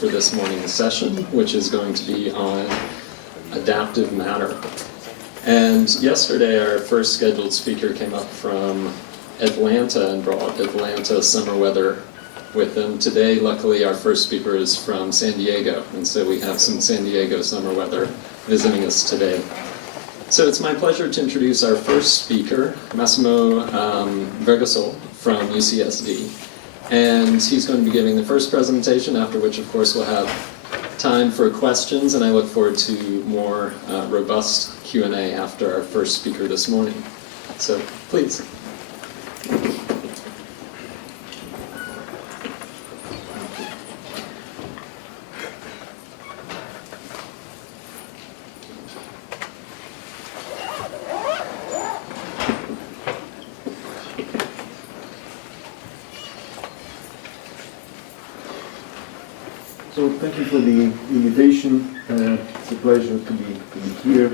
For this morning's session, which is going to be on adaptive matter. And yesterday our first scheduled speaker came up from Atlanta and brought Atlanta summer weather with him. Today, luckily, our first speaker is from San Diego, and so we have some San Diego summer weather visiting us today. So it's my pleasure to introduce our first speaker, Massimo Vergassola from UCSD. And he's going to be giving the first presentation, after which, of course, we'll have time for questions, and I look forward to more robust Q&A after our first speaker this morning. So, please. So thank you for the invitation. It's a pleasure to be here.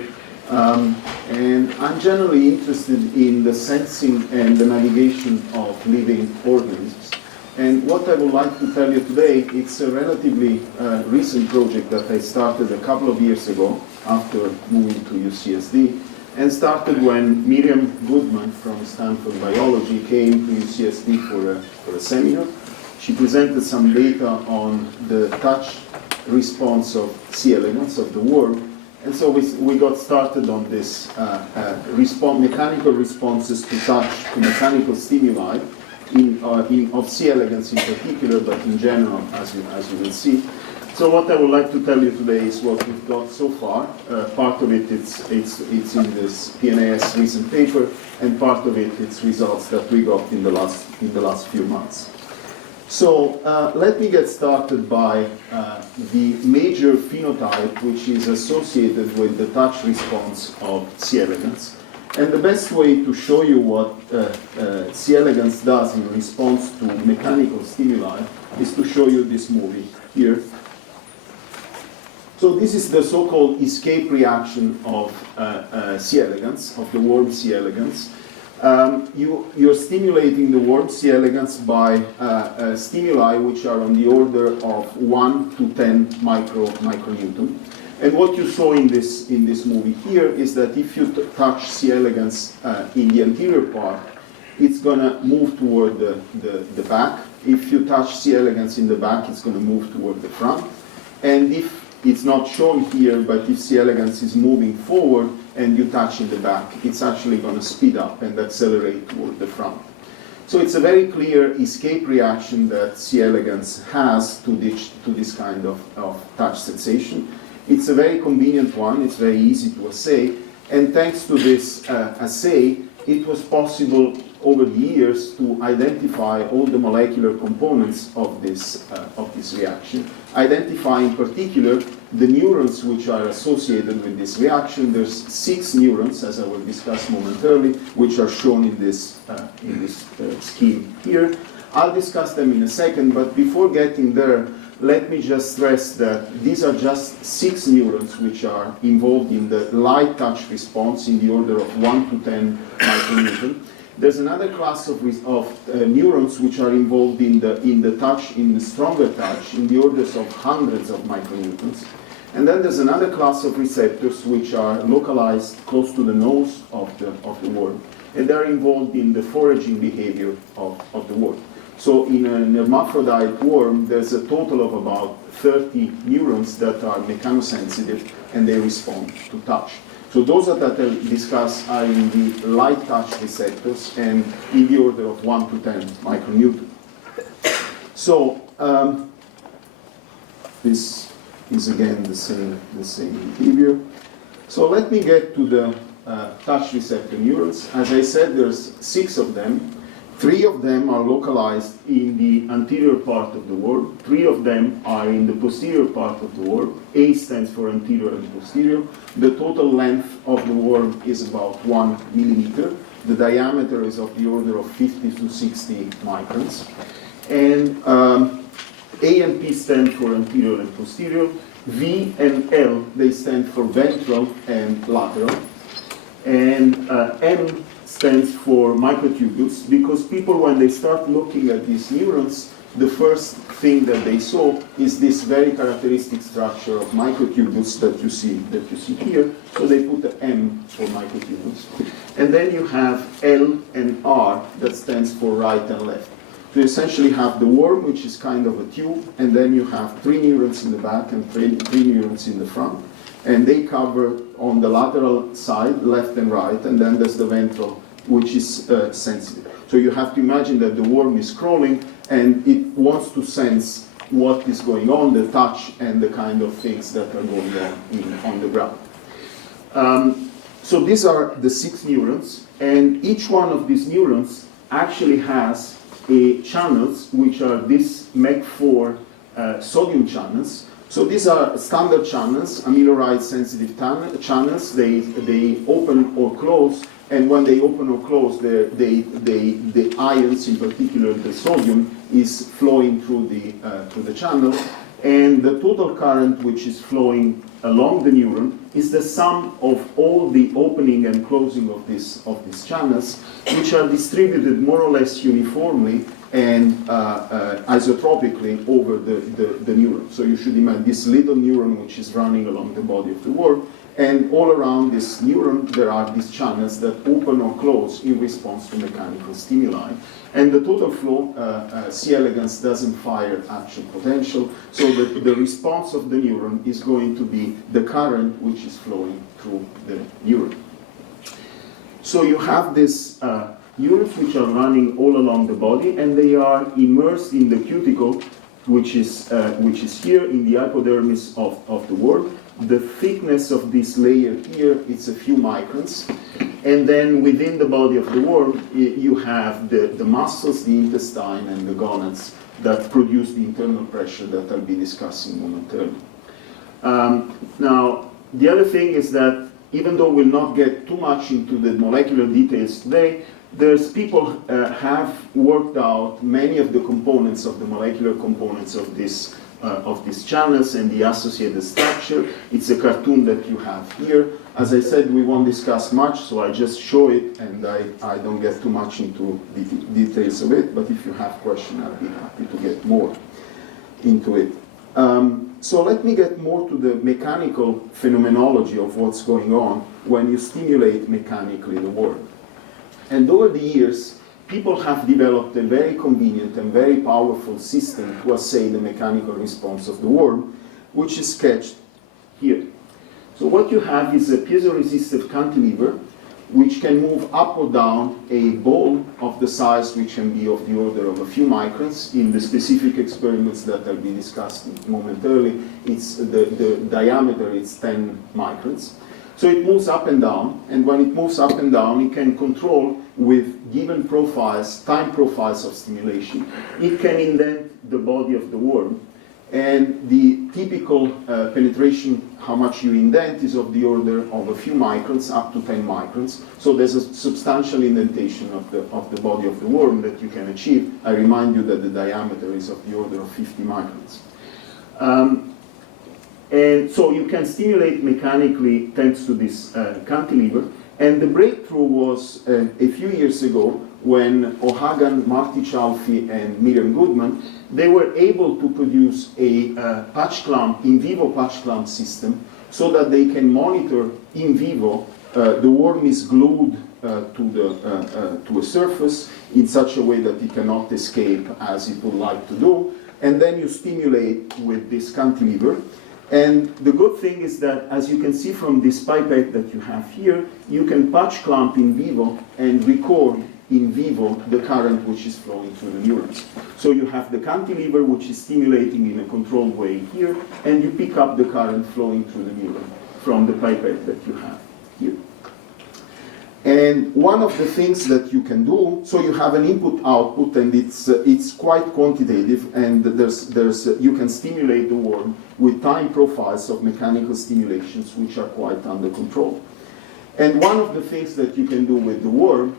And I'm generally interested in the sensing and the navigation of living organisms. And what I would like to tell you today, it's a relatively recent project that I started a couple of years ago after moving to UCSD, and started when Miriam Goodman from Stanford Biology came to UCSD for a seminar. She presented some data on the touch response of C.elegans, of the worm, and so we got started on this mechanical responses to touch, to mechanical stimuli, of C.elegans in particular, but in general, as you will see. So what I would like to tell you today is what we've got so far. Part of it it's in this PNAS recent paper, and part of it's results that we got in the last few months. So let me get started by the major phenotype which is associated with the touch response of C.elegans. And the best way to show you what C.elegans does in response to mechanical stimuli is to show you this movie here. So this is the so-called escape reaction of C.elegans, of the worm C.elegans. You're stimulating the worm C.elegans by stimuli which are on the order of 1 to 10 micronewton. And what you saw in this movie here is that if you touch C.elegans in the anterior part, it's going to move toward the back. If you touch C.elegans in the back, it's going to move toward the front. And if it's not shown here, but if C.elegans is moving forward and you touch in the back, it's actually going to speed up and accelerate toward the front. So it's a very clear escape reaction that C.elegans has to this kind of touch sensation. It's a very convenient one, it's very easy to assay, and thanks to this assay, it was possible over the years to identify all the molecular components of this reaction, identify in particular the neurons which are associated with this reaction. There's 6 neurons, as I will discuss momentarily, which are shown in this scheme here. I'll discuss them in a second, but before getting there, let me just stress that these are just 6 neurons which are involved in the light touch response in the order of 1 to 10 micronewton. There's another class of neurons which are involved in the touch, in the stronger touch, in the orders of hundreds of micronewtons. And then there's another class of receptors which are localized close to the nose of the worm. And they're involved in the foraging behavior of the worm. So in an hermaphrodite worm, there's a total of about 30 neurons that are mechanosensitive and they respond to touch. So those that I'll discuss are in the light touch receptors and in the order of 1 to 10 micronewton. So this is again the same behavior. So let me get to the touch receptor neurons. As I said, there's 6 of them. 3 of them are localized in the anterior part of the worm. 3 of them are in the posterior part of the worm. A stands for anterior and posterior. The total length of the worm is about 1 millimeter. The diameter is of the order of 50 to 60 microns. And A and P stand for anterior and posterior. V and L, they stand for ventral and lateral. And M stands for microtubules, because people, when they start looking at these neurons, the first thing that they saw is this very characteristic structure of microtubules that you see here. So they put the M for microtubules. And then you have L and R that stands for right and left. So you essentially have the worm, which is kind of a tube, and then you have 3 neurons in the back and 3 neurons in the front. And they cover on the lateral side, left and right, and then there's the ventral, which is sensitive. So you have to imagine that the worm is crawling and it wants to sense what is going on, the touch and the kind of things that are going on the ground. So these are the 6 neurons, and each one of these neurons actually has channels, which are these MEC4 sodium channels. So these are standard channels, amiloride sensitive channels. They open or close, and when they open or close, the ions, in particular the sodium, is flowing through the channel. And the total current which is flowing along the neuron is the sum of all the opening and closing of these channels, which are distributed more or less uniformly and isotropically over the neuron. So you should imagine this little neuron which is running along the body of the worm, and all around this neuron there are these channels that open or close in response to mechanical stimuli. And the total flow, C.elegans doesn't fire action potential, so the response of the neuron is going to be the current which is flowing through the neuron. So you have these neurons which are running all along the body, and they are immersed in the cuticle, which is here in the hypodermis of the worm. The thickness of this layer here, it's a few microns. And then within the body of the worm, you have the muscles, the intestine, and the gonads that produce the internal pressure that I'll be discussing momentarily. Now, the other thing is that even though we'll not get too much into the molecular details today, there's people have worked out many of the components of the molecular components of these channels and the associated structure. It's a cartoon that you have here. As I said, we won't discuss much, so I just show it, and I don't get too much into the details of it, but if you have questions, I'll be happy to get more into it. So let me get more to the mechanical phenomenology of what's going on when you stimulate mechanically the worm. And over the years, people have developed a very convenient and very powerful system to assay the mechanical response of the worm, which is sketched here. So what you have is a piezoresistive cantilever, which can move up or down a ball of the size which can be of the order of a few microns. In the specific experiments that I'll be discussing momentarily, it's the diameter is 10 microns. So it moves up and down, and when it moves up and down, it can control with given profiles, time profiles of stimulation. It can indent the body of the worm, and the typical penetration, how much you indent, is of the order of a few microns, up to 10 microns. So there's a substantial indentation of the body of the worm that you can achieve. I remind you that the diameter is of the order of 50 microns. And so you can stimulate mechanically thanks to this cantilever. And the breakthrough was a few years ago when O'Hagan, Marty Chalfie, and Miriam Goodman, they were able to produce a patch clamp, in vivo patch clamp system, so that they can monitor in vivo. The worm is glued to a surface in such a way that it cannot escape as it would like to do. And then you stimulate with this cantilever. And the good thing is that, as you can see from this pipette that you have here, you can patch clamp in vivo and record in vivo the current which is flowing through the neurons. So you have the cantilever which is stimulating in a controlled way here, and you pick up the current flowing through the neuron from the pipette that you have here. And one of the things that you can do, so you have an input-output, and it's quite quantitative, and you can stimulate the worm with time profiles of mechanical stimulations which are quite under control. And one of the things that you can do with the worm,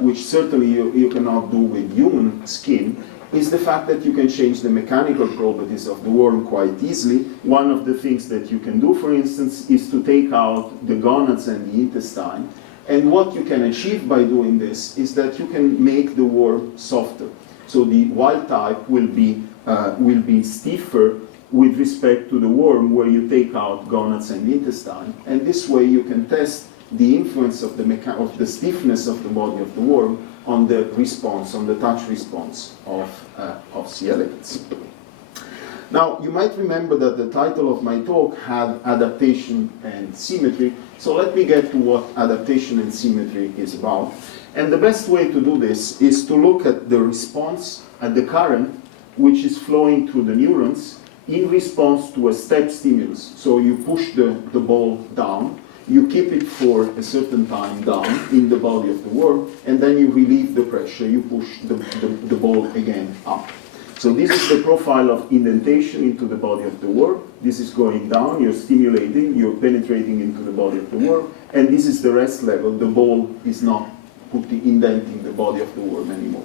which certainly you cannot do with human skin, is the fact that you can change the mechanical properties of the worm quite easily. One of the things that you can do, for instance, is to take out the gonads and the intestine. And what you can achieve by doing this is that you can make the worm softer. So the wild type will be stiffer with respect to the worm, where you take out gonads and intestine, and this way you can test the influence of the stiffness of the body of the worm on the response, on the touch response of C. elegans. Now, you might remember that the title of my talk had Adaptation and Symmetry, so let me get to what adaptation and symmetry is about. And the best way to do this is to look at the response, at the current, which is flowing through the neurons in response to a step stimulus. So you push the ball down, you keep it for a certain time down in the body of the worm, and then you relieve the pressure, you push the ball again up. So this is the profile of indentation into the body of the worm. This is going down, you're stimulating, you're penetrating into the body of the worm, and this is the rest level. The ball is not indenting the body of the worm anymore.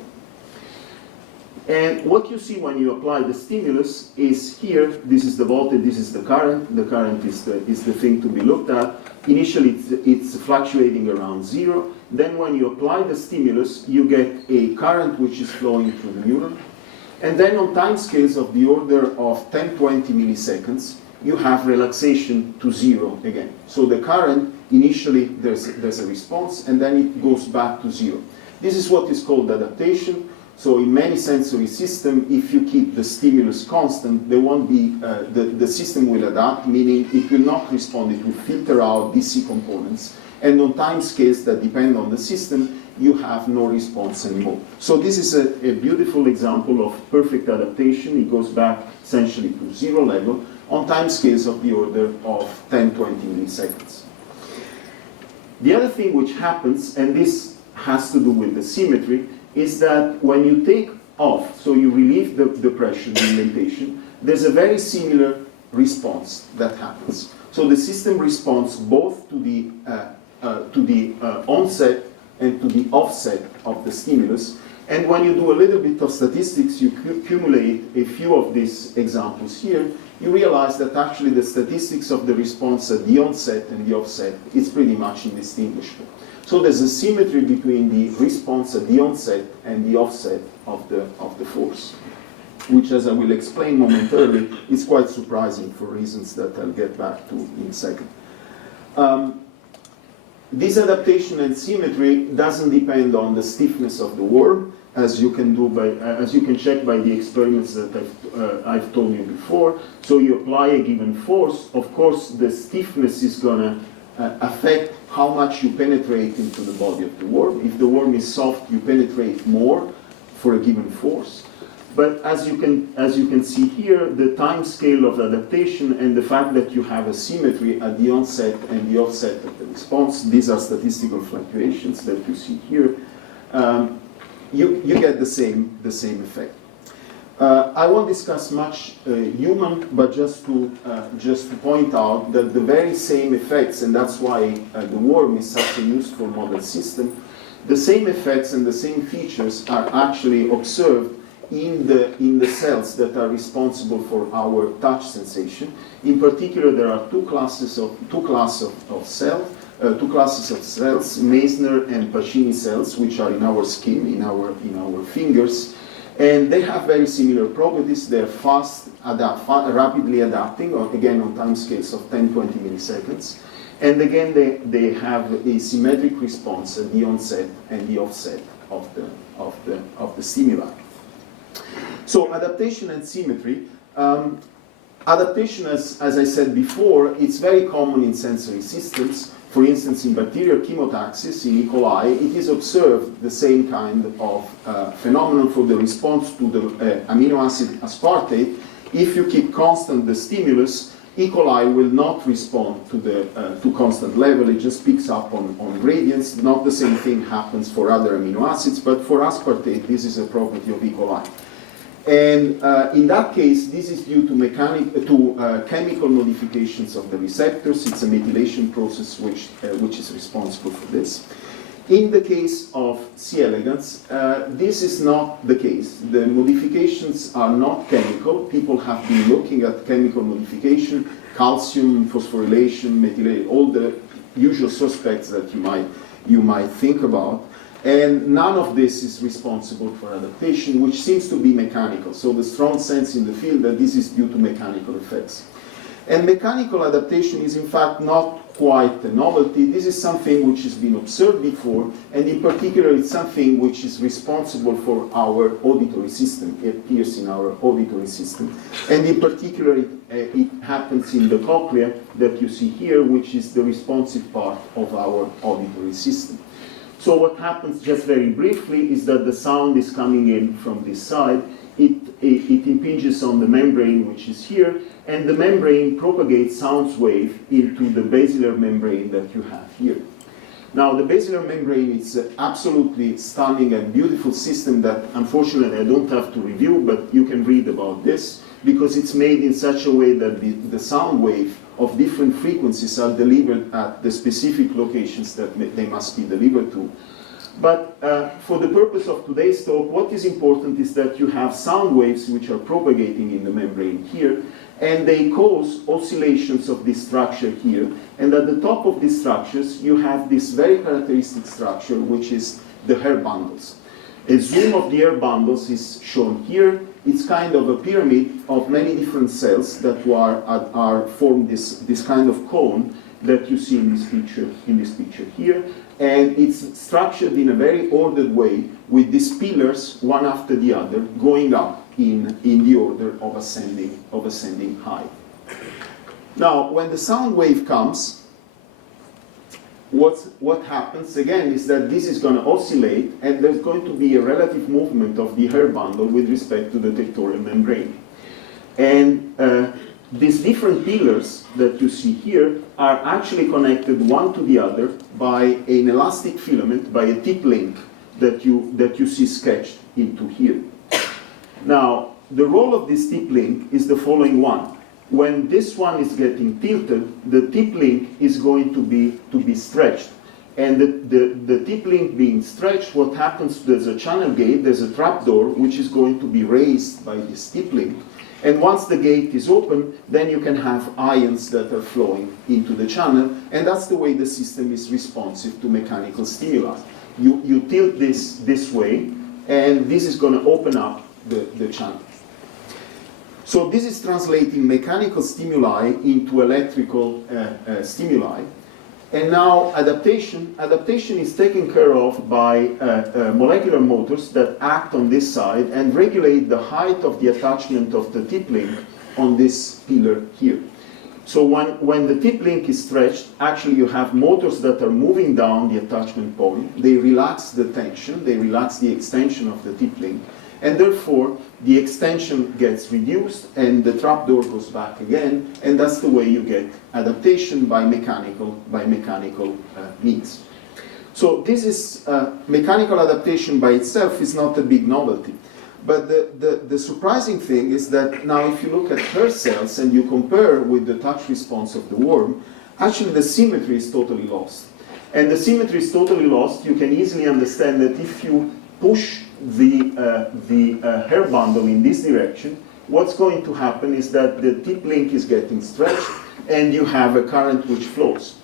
And what you see when you apply the stimulus is here, this is the voltage, this is the current. The current is the thing to be looked at. Initially it's fluctuating around 0. Then when you apply the stimulus, you get a current which is flowing through the neuron. And then on time scales of the order of 10-20 milliseconds, you have relaxation to 0 again. So the current, initially there's a response, and then it goes back to 0. This is what is called adaptation. So in many sensory systems, if you keep the stimulus constant, there won't be, the system will adapt, meaning it will not respond, it will filter out DC components. And on time scales that depend on the system, you have no response anymore. So this is a beautiful example of perfect adaptation. It goes back essentially to 0 level on time scales of the order of 10-20 milliseconds. The other thing which happens, and this has to do with the symmetry, is that when you take off, so you relieve the pressure, the indentation, there's a very similar response that happens. So the system responds both to the onset and to the offset of the stimulus. And when you do a little bit of statistics, you accumulate a few of these examples here, you realize that actually the statistics of the response at the onset and the offset is pretty much indistinguishable. So there's a symmetry between the response at the onset and the offset of the force, which, as I will explain momentarily, is quite surprising for reasons that I'll get back to in a second. This adaptation and symmetry doesn't depend on the stiffness of the worm, as you can check by the experiments that I've told you before. So you apply a given force. Of course, the stiffness is going to affect how much you penetrate into the body of the worm. If the worm is soft, you penetrate more for a given force. But as you can see here, the time scale of adaptation and the fact that you have a symmetry at the onset and the offset of the response, these are statistical fluctuations that you see here, you get the same effect. I won't discuss much human, but just to point out that the very same effects, and that's why the worm is such a useful model system, the same effects and the same features are actually observed in the cells that are responsible for our touch sensation. In particular, there are two classes of cells, Meissner and Pacini cells, which are in our skin, in our fingers, and they have very similar properties. They're rapidly adapting, again on time scales of 10-20 milliseconds, and again they have a symmetric response at the onset and the offset of the stimuli. So adaptation and symmetry. Adaptation, as I said before, it's very common in sensory systems. For instance, in bacterial chemotaxis, in E. coli, it is observed the same kind of phenomenon for the response to the amino acid aspartate. If you keep constant the stimulus, E. coli will not respond to constant level. It just picks up on gradients. Not the same thing happens for other amino acids, but for aspartate, this is a property of E. coli. And in that case, this is due to chemical modifications of the receptors. It's a methylation process which is responsible for this. In the case of C. elegans, this is not the case. The modifications are not chemical. People have been looking at chemical modification, calcium, phosphorylation, methylation, all the usual suspects that you might think about. And none of this is responsible for adaptation, which seems to be mechanical. So the strong sense in the field that this is due to mechanical effects. And mechanical adaptation is in fact not quite a novelty. This is something which has been observed before, and in particular it's something which is responsible for our auditory system. It appears in our auditory system. And in particular it happens in the cochlea that you see here, which is the responsive part of our auditory system. So what happens, just very briefly, is that the sound is coming in from this side. It impinges on the membrane, which is here, and the membrane propagates sound wave into the basilar membrane that you have here. Now, the basilar membrane is an absolutely stunning and beautiful system that, unfortunately, I don't have to review, but you can read about this, because it's made in such a way that the sound wave of different frequencies are delivered at the specific locations that they must be delivered to. But for the purpose of today's talk, what is important is that you have sound waves which are propagating in the membrane here, and they cause oscillations of this structure here. And at the top of these structures, you have this very characteristic structure, which is the hair bundles. A zoom of the hair bundles is shown here. It's kind of a pyramid of many different cells that form this kind of cone that you see in this picture here. And it's structured in a very ordered way with these pillars, one after the other, going up in the order of ascending height. Now, when the sound wave comes, what happens again is that this is going to oscillate, and there's going to be a relative movement of the hair bundle with respect to the tectorial membrane. And these different pillars that you see here are actually connected one to the other by an elastic filament, by a tip link that you see sketched into here. Now, the role of this tip link is the following one. When this one is getting tilted, the tip link is going to be stretched. And the tip link being stretched, what happens, there's a channel gate, there's a trapdoor, which is going to be raised by this tip link. And once the gate is open, then you can have ions that are flowing into the channel, and that's the way the system is responsive to mechanical stimuli. You tilt this way, and this is going to open up the channel. So this is translating mechanical stimuli into electrical stimuli. And now adaptation is taken care of by molecular motors that act on this side and regulate the height of the attachment of the tip link on this pillar here. So when the tip link is stretched, actually you have motors that are moving down the attachment point. They relax the tension, they relax the extension of the tip link, and therefore the extension gets reduced and the trapdoor goes back again, and that's the way you get adaptation by mechanical means. So this is mechanical adaptation by itself is not a big novelty. But the surprising thing is that now if you look at hair cells and you compare with the touch response of the worm, actually the symmetry is totally lost. And the symmetry is totally lost. You can easily understand that if you push the hair bundle in this direction, what's going to happen is that the tip link is getting stretched and you have a current which flows.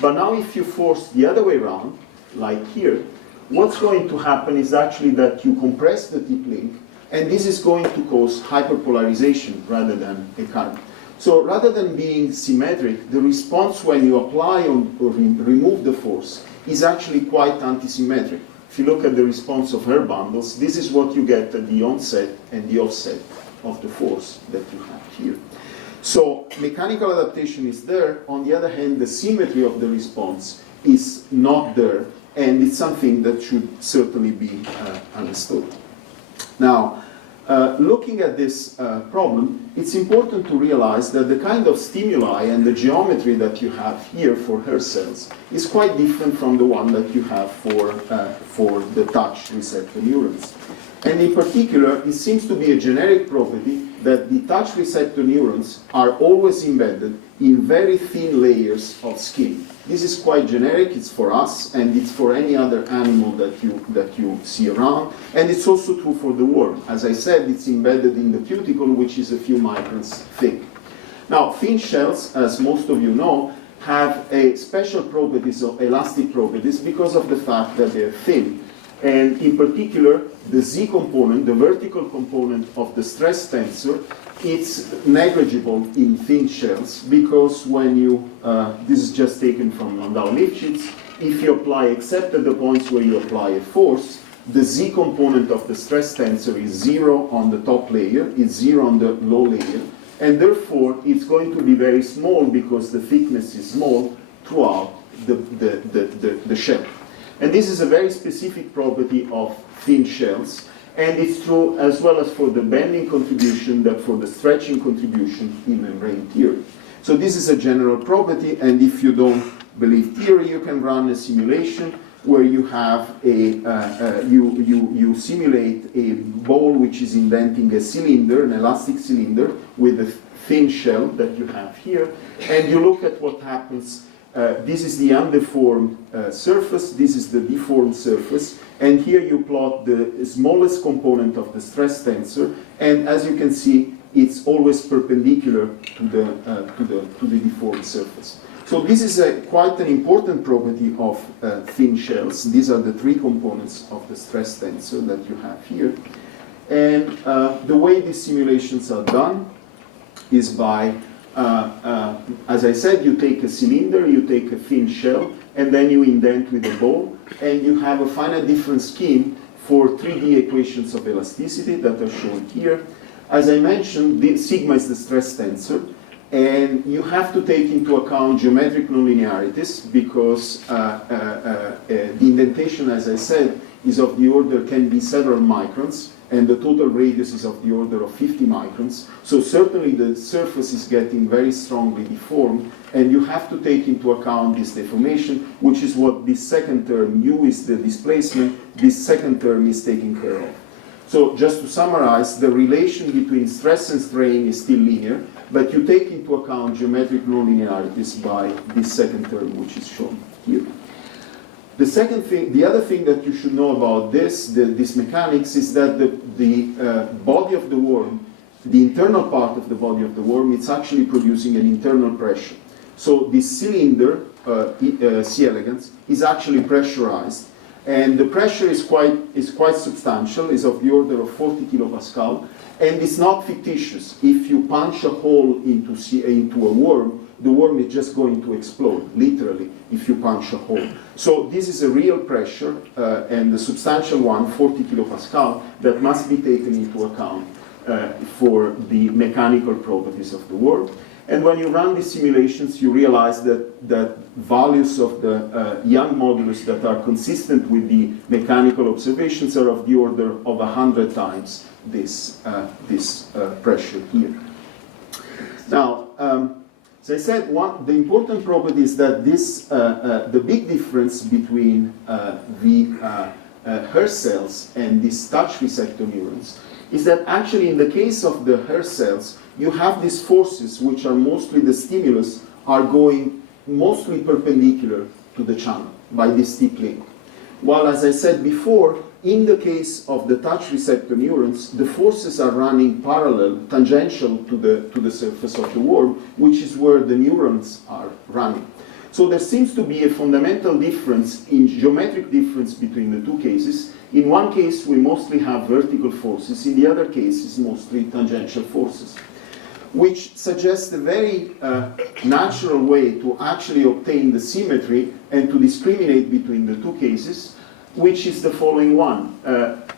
But now if you force the other way around, like here, what's going to happen is actually that you compress the tip link, and this is going to cause hyperpolarization rather than a current. So rather than being symmetric, the response when you apply or remove the force is actually quite antisymmetric. If you look at the response of hair bundles, this is what you get at the onset and the offset of the force that you have here. So mechanical adaptation is there. On the other hand, the symmetry of the response is not there, and it's something that should certainly be understood. Now, looking at this problem, it's important to realize that the kind of stimuli and the geometry that you have here for hair cells is quite different from the one that you have for the touch receptor neurons. And in particular, it seems to be a generic property that the touch receptor neurons are always embedded in very thin layers of skin. This is quite generic, it's for us, and it's for any other animal that you see around, and it's also true for the worm. As I said, it's embedded in the cuticle, which is a few microns thick. Now, thin shells, as most of you know, have a special properties of elastic properties because of the fact that they're thin. And in particular, the Z component, the vertical component of the stress tensor, it's negligible in thin shells because when you, this is just taken from Landau-Lifshitz, if you apply, except at the points where you apply a force, the Z component of the stress tensor is 0 on the top layer, is 0 on the low layer, and therefore it's going to be very small because the thickness is small throughout the shell. And this is a very specific property of thin shells, and it's true as well as for the bending contribution that for the stretching contribution in membrane theory. So this is a general property, and if you don't believe theory, you can run a simulation where you have you simulate a ball which is indenting a cylinder, an elastic cylinder with a thin shell that you have here, and you look at what happens. This is the undeformed surface, this is the deformed surface, and here you plot the smallest component of the stress tensor, and as you can see, it's always perpendicular to the deformed surface. So this is quite an important property of thin shells. These are the three components of the stress tensor that you have here. And the way these simulations are done is by, as I said, you take a cylinder, you take a thin shell, and then you indent with a ball, and you have a finite difference scheme for 3D equations of elasticity that are shown here. As I mentioned, sigma is the stress tensor, and you have to take into account geometric nonlinearities because the indentation, as I said, is of the order, can be several microns, and the total radius is of the order of 50 microns. So certainly the surface is getting very strongly deformed, and you have to take into account this deformation, which is what this second term, U is the displacement, this second term is taken care of. So just to summarize, the relation between stress and strain is still linear, but you take into account geometric nonlinearities by this second term, which is shown here. The second thing, the other thing that you should know about this mechanics is that the body of the worm, the internal part of the body of the worm, it's actually producing an internal pressure. So this cylinder, C. elegans, is actually pressurized, and the pressure is quite substantial, is of the order of 40 kilopascal, and it's not fictitious. If you punch a hole into a worm, the worm is just going to explode, literally, if you punch a hole. So this is a real pressure, and the substantial one, 40 kilopascal, that must be taken into account for the mechanical properties of the worm. And when you run these simulations, you realize that values of the Young modulus that are consistent with the mechanical observations are of the order of 100 times this pressure here. Now, as I said, the important property is that the big difference between the hair cells and these touch receptor neurons is that actually in the case of the hair cells, you have these forces which are mostly the stimulus are going mostly perpendicular to the channel by this steep link. While, as I said before, in the case of the touch receptor neurons, the forces are running parallel, tangential to the surface of the worm, which is where the neurons are running. So there seems to be a fundamental difference, in geometric difference between the two cases. In one case, we mostly have vertical forces. In the other case, it's mostly tangential forces, which suggests a very natural way to actually obtain the symmetry and to discriminate between the two cases, which is the following one.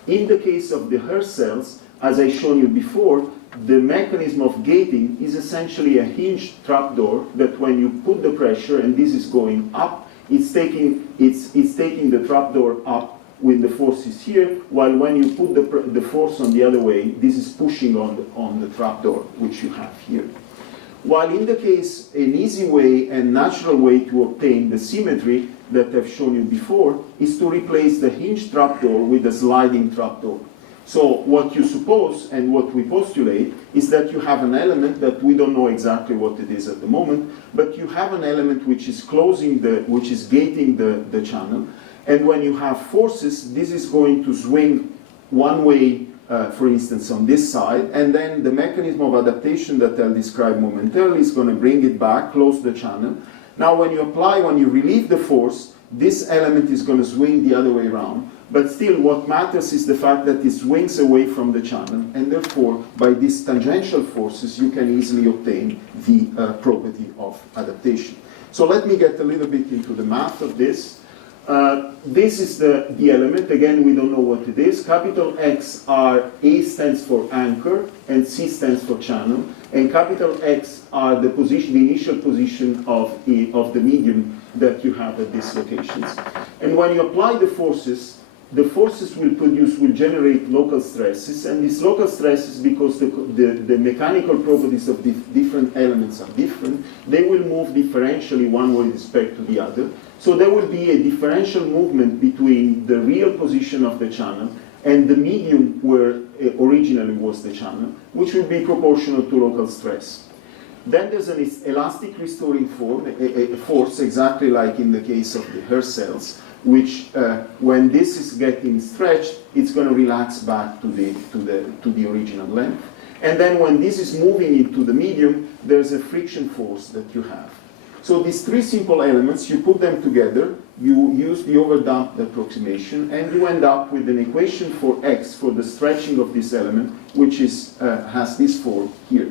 In the case of the hair cells, as I showed you before, the mechanism of gating is essentially a hinged trapdoor that when you put the pressure, and this is going up, it's taking the trapdoor up with the forces here, while when you put the force on the other way, this is pushing on the trapdoor, which you have here. While in the case, an easy way and natural way to obtain the symmetry that I've shown you before is to replace the hinged trapdoor with a sliding trapdoor. So what you suppose and what we postulate is that you have an element that we don't know exactly what it is at the moment, but you have an element which is which is gating the channel, and when you have forces, this is going to swing one way, for instance, on this side, and then the mechanism of adaptation that I'll describe momentarily is going to bring it back, close the channel. Now when you relieve the force, this element is going to swing the other way around, But still, what matters is the fact that it swings away from the channel, and therefore, by these tangential forces, you can easily obtain the property of adaptation. So let me get a little bit into the math of this. This is the element. Again, we don't know what it is. Capital X are A stands for anchor, and C stands for channel. And capital X are the initial position of the medium that you have at these locations. And when you apply the forces will generate local stresses, and these local stresses, because the mechanical properties of the different elements are different, they will move differentially one with respect to the other. So there will be a differential movement between the real position of the channel and the medium where originally was the channel, which will be proportional to local stress. Then there's an elastic restoring force, exactly like in the case of the hair cells, which when this is getting stretched, it's going to relax back to the original length. And then when this is moving into the medium, there's a friction force that you have. So these three simple elements, you put them together, you use the overdamped approximation, and you end up with an equation for x, for the stretching of this element, which has this form here.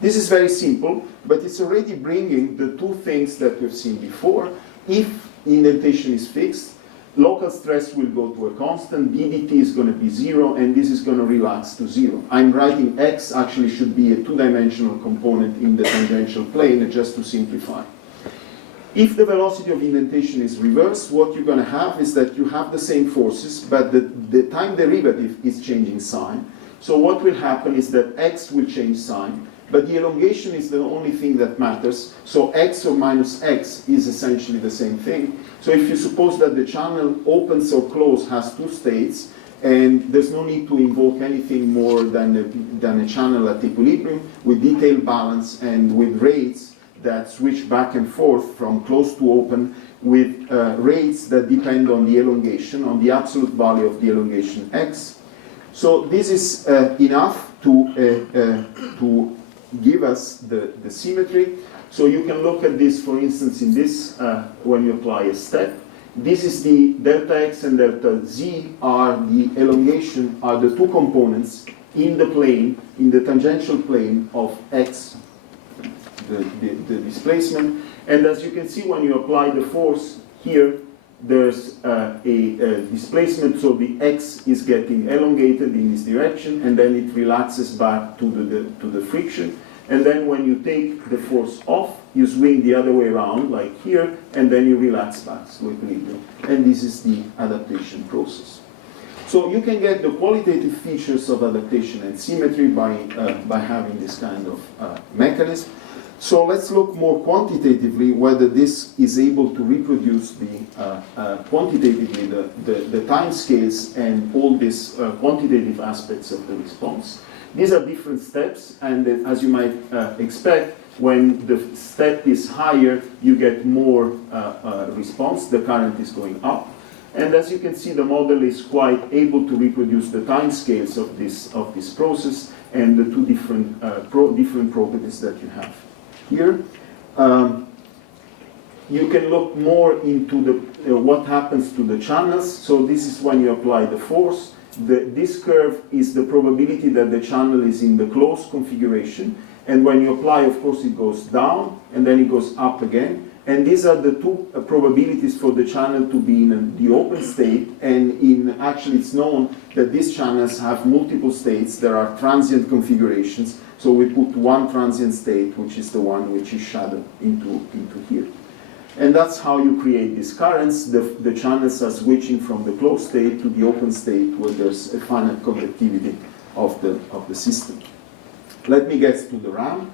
This is very simple, but it's already bringing the two things that we've seen before. If indentation is fixed, local stress will go to a constant, ddt is going to be 0, and this is going to relax to 0. I'm writing x actually should be a two-dimensional component in the tangential plane, just to simplify. If the velocity of indentation is reversed, what you're going to have is that you have the same forces, but the time derivative is changing sign. So what will happen is that x will change sign, but the elongation is the only thing that matters. So x or minus x is essentially the same thing. So if you suppose that the channel opens or closes has two states, and there's no need to invoke anything more than a channel at equilibrium with detailed balance and with rates that switch back and forth from close to open, with rates that depend on the elongation, on the absolute value of the elongation x. So this is enough to give us the symmetry. So you can look at this, for instance, in this, when you apply a step. This is the delta x and delta z are the elongation, are the two components in the plane, in the tangential plane of x, the displacement. And as you can see, when you apply the force here, there's a displacement, so the x is getting elongated in this direction, and then it relaxes back to the friction. And then when you take the force off, you swing the other way around, like here, and then you relax back to equilibrium. And this is the adaptation process. So you can get the qualitative features of adaptation and symmetry by having this kind of mechanism. So let's look more quantitatively whether this is able to reproduce quantitatively the time scales and all these quantitative aspects of the response. These are different steps, and as you might expect, when the step is higher, you get more response, the current is going up. And as you can see, the model is quite able to reproduce the time scales of this process and the two different properties that you have. Here, you can look more into what happens to the channels. So this is when you apply the force. This curve is the probability that the channel is in the closed configuration. And when you apply, of course, it goes down, and then it goes up again. And these are the two probabilities for the channel to be in the open state. And actually, it's known that these channels have multiple states. There are transient configurations. So we put one transient state, which is the one which is shadowed into here. And that's how you create these currents. The channels are switching from the closed state to the open state where there's a finite conductivity of the system. Let me get to the ramp.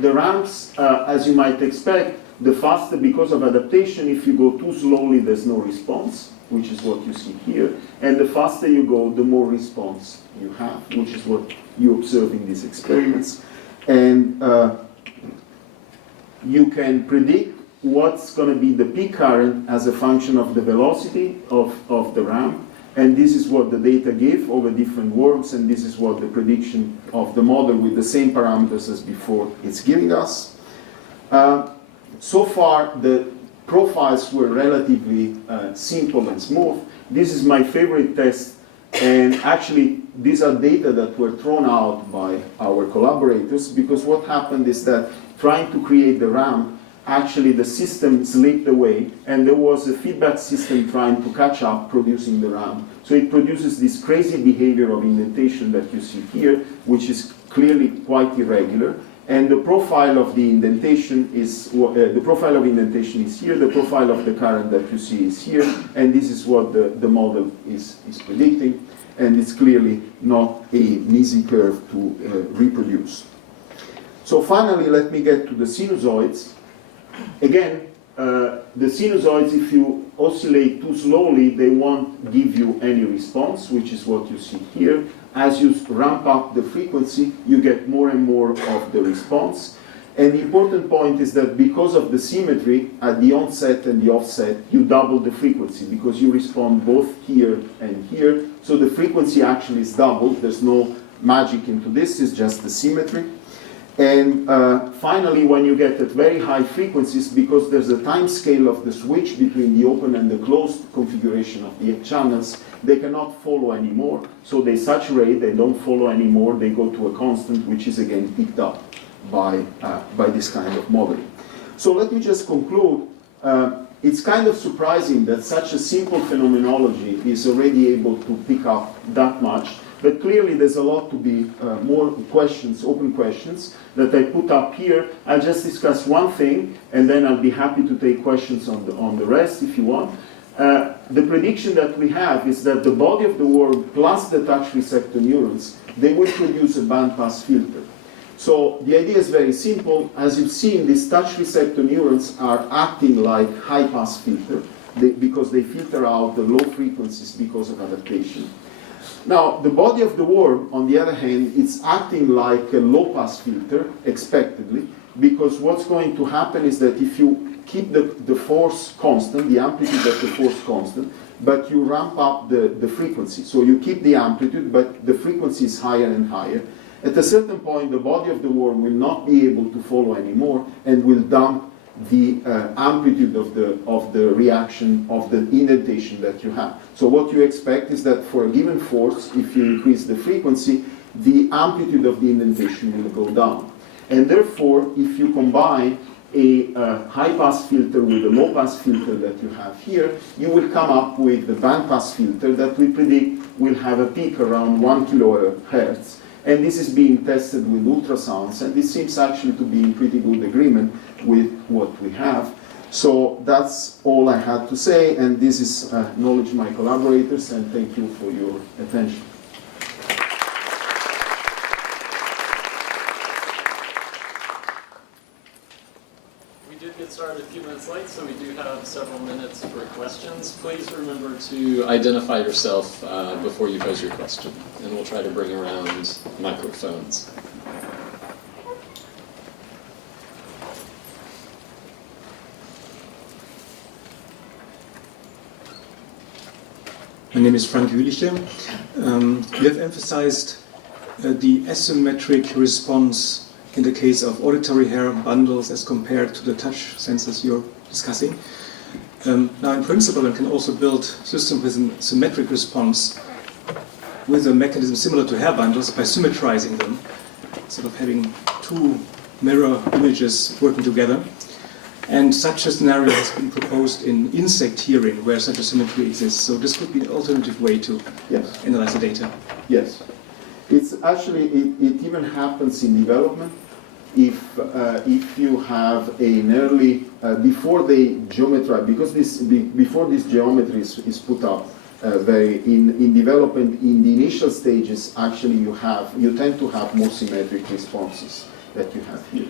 The ramps, as you might expect, the faster, because of adaptation, if you go too slowly, there's no response, which is what you see here. And the faster you go, the more response you have, which is what you observe in these experiments. And you can predict what's going to be the peak current as a function of the velocity of the ramp. And this is what the data give over different worms, and this is what the prediction of the model with the same parameters as before is giving us. So far, profiles were relatively simple and smooth. This is my favorite test, and actually these are data that were thrown out by our collaborators, because what happened is that trying to create the ramp, actually the system slipped away, and there was a feedback system trying to catch up, producing the ramp. So it produces this crazy behavior of indentation that you see here, which is clearly quite irregular. And the profile of the indentation is here. The profile of the current that you see is here, and this is what the model is predicting. And it's clearly not an easy curve to reproduce. So finally, let me get to the sinusoids. Again, the sinusoids, if you oscillate too slowly, they won't give you any response, which is what you see here. As you ramp up the frequency, you get more and more of the response. And the important point is that because of the symmetry, at the onset and the offset, you double the frequency, because you respond both here and here. So the frequency actually is doubled. There's no magic into this, it's just the symmetry. And finally, when you get at very high frequencies, because there's a time scale of the switch between the open and the closed configuration of the channels, they cannot follow anymore. So they saturate, they don't follow anymore, they go to a constant, which is again picked up by this kind of modeling. So let me just conclude. It's kind of surprising that such a simple phenomenology is already able to pick up that much. But clearly there's a lot to be more questions, open questions, that I put up here. I'll just discuss one thing, and then I'll be happy to take questions on the rest if you want. The prediction that we have is that the body of the world plus the touch receptor neurons, they will produce a bandpass filter. So the idea is very simple. As you've seen, these touch receptor neurons are acting like high-pass filter because they filter out the low frequencies because of adaptation. Now, the body of the worm, on the other hand, it's acting like a low-pass filter, expectedly, because what's going to happen is that if you keep the force constant, the amplitude of the force constant, but you ramp up the frequency. So you keep the amplitude, but the frequency is higher and higher. At a certain point, the body of the worm will not be able to follow anymore and will dump the amplitude of the reaction of the indentation that you have. So what you expect is that for a given force, if you increase the frequency, the amplitude of the indentation will go down. And therefore, if you combine a high-pass filter with a low-pass filter that you have here, you will come up with the band-pass filter that we predict will have a peak around 1 kilohertz. And this is being tested with ultrasounds, and this seems actually to be in pretty good agreement with what we have. So that's all I had to say, and this is knowledge my collaborators, and thank you for your attention. We did get started a few minutes late, so we do have several minutes for questions. Please remember to identify yourself before you pose your question, and we'll try to bring around microphones. My name is Frank Jüliche. You have emphasized the asymmetric response in the case of auditory hair bundles as compared to the touch sensors you're discussing. Now, in principle, one can also build systems with a symmetric response with a mechanism similar to hair bundles by symmetrizing them, sort of having two mirror images working together. And such a scenario has been proposed in insect hearing, where such a symmetry exists. So this could be an alternative way to analyze the data. Yes. It's actually, it even happens in development. If you have an early, before the geometry, because before this geometry is put up, in development, in the initial stages, actually you tend to have more symmetric responses that you have here.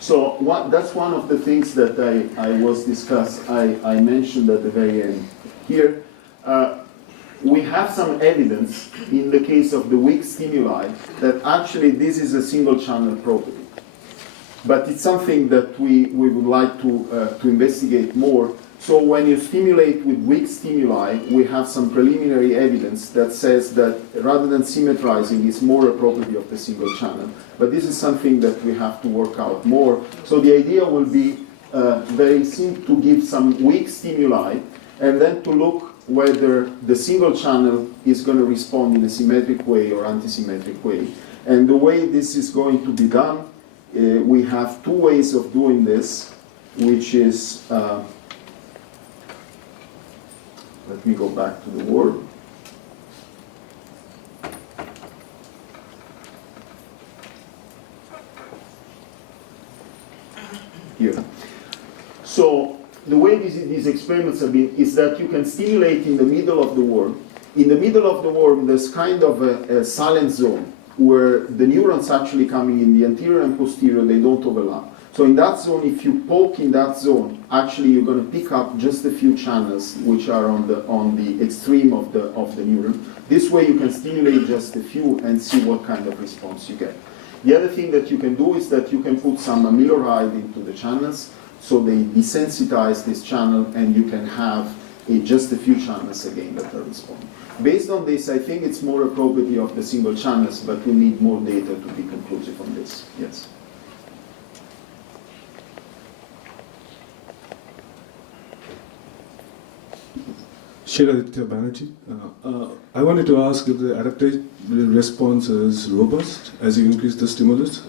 So that's one of the things that I mentioned at the very end here. We have some evidence in the case of the weak stimuli that actually this is a single channel property. But it's something that we would like to investigate more. So when you stimulate with weak stimuli, we have some preliminary evidence that says that rather than symmetrizing, it's more a property of the single channel. But this is something that we have to work out more. So the idea will be they seem to give some weak stimuli, and then to look whether the single channel is going to respond in a symmetric way or antisymmetric way. And the way this is going to be done, we have two ways of doing this, which is, let me go back to the word. Here. So the way these experiments have been is that you can stimulate in the middle of the worm. In the middle of the worm, there's kind of a silent zone where the neurons actually coming in the anterior and posterior, they don't overlap. So in that zone, if you poke in that zone, actually you're going to pick up just a few channels which are on the extreme of the neuron. This way you can stimulate just a few and see what kind of response you get. The other thing that you can do is that you can put some amiloride into the channels, so they desensitize this channel, and you can have just a few channels again that are responding. Based on this, I think it's more a property of the single channels, but we need more data to be conclusive on this. Yes. Aditya Banerjee. I wanted to ask if the adaptation response is robust as you increase the stimulus.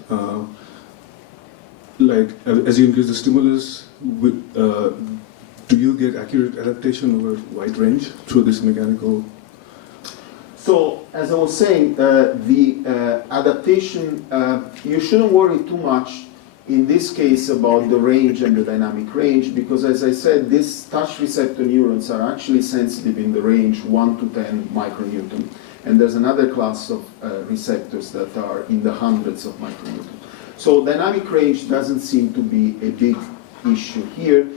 As you increase the stimulus, do you get accurate adaptation over a wide range through this mechanical? So, as I was saying, the adaptation, you shouldn't worry too much in this case about the range and the dynamic range, because as I said, these touch receptor neurons are actually sensitive in the range 1 to 10 micronewton. And there's another class of receptors that are in the hundreds of micronewton. So dynamic range doesn't seem to be a big issue here.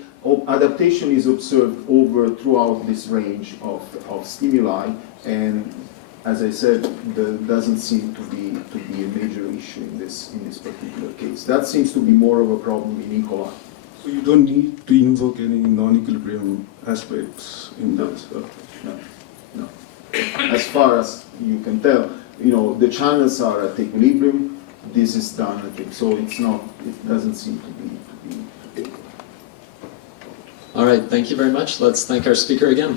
Adaptation is observed throughout this range of stimuli, and as I said, there doesn't seem to be a major issue in this particular case. That seems to be more of a problem in E. coli. So you don't need to invoke any non-equilibrium aspects in this? No. As far as you can tell, the channels are at equilibrium. This is done, I think. So it doesn't seem to be. All right, thank you very much. Let's thank our speaker again.